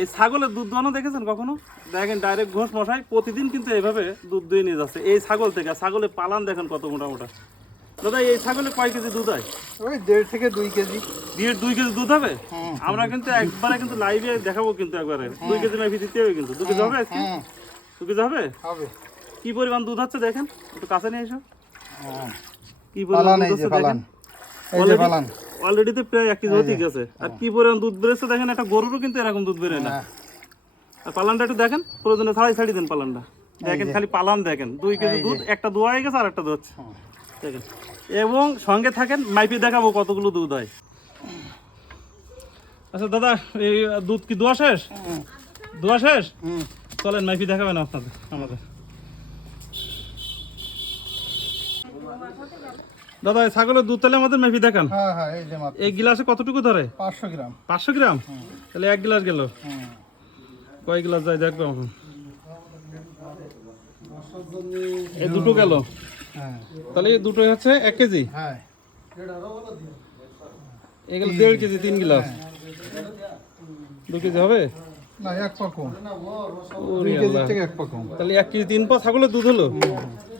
এই ছাগলের দুধ দোয়ানো দেখেছেন কখনো? দেখেন ডাইরেক্ট ঘোষ মশাই প্রতিদিন কিন্তু এইভাবে দুধ দুয়ে নিয়ে যাচ্ছে এই ছাগল থেকে। ছাগলের পালান দেখেন কত মোটা মোটা। দাদা এই ছাগলে কয় কেজি দুধ হয়? ওই 1.5 থেকে 2 কেজি। 2 কেজি দুধ হবে? আমরা কিন্তু একবারে কিন্তু লাইভে দেখাবো কিন্তু একবারে 2 কেজি মাইফি দিতে হবে কিন্তু। 2 কেজি হবে আজকে? 2 কেজি হবে? হবে। কি পরিমাণ দুধ হচ্ছে দেখেন, একটু কাছে নিয়ে এসো। কি পালান পরিমাণ এই দুধ যে হচ্ছে পালান। দেখেন। এই যে পালান। অলরেডি তো প্রায় 1 কেজি হতে গেছে। আর কি পরিমাণ দুধ বেরোচ্ছে দেখেন, একটা গরুরও কিন্তু এরকম দুধ বেরোয় না। আর পালানটা একটু দেখেন, প্রয়োজনে ছাড়ি দেন পালানটা। দেখেন খালি পালান দেখেন, 2 কেজি দুধ, একটা দোয়া হয়ে গেছে আর একটা দোয়াচ্ছে দেখেন। এবং সঙ্গে থাকেন, মাইপি দেখাবো কতগুলো দুধ হয়। আচ্ছা দাদা, এই দুধ কি দোয়া শেষ? দোয়া শেষ? চলেন মাইপি দেখাবেন আপনাদের আমাদের। দাদা এই ছাগলের দুধ তাহলে আমাদের মাইপি দেখান। হ্যাঁ হ্যাঁ, এই যে মাত্র এই গিলাসে কতটুকু ধরে? 500 গ্রাম। 500 গ্রাম? তাহলে 1 গ্লাস গেল। কয় গ্লাস যায় দেখবো এখন। এই দুটো গেল। হ্যাঁ তাহলে এই দুটো হচ্ছে 1 কেজি। হ্যাঁ, এগুলো 1.5 কেজি 3 গ্লাস। 2 কেজি হবে? না 1 পা কম। ওরে 2 কেজি আল্লাহ। থেকে 1 পা কম। তাহলে 1 কেজি 3 পা ছাগলের দুধ হলো।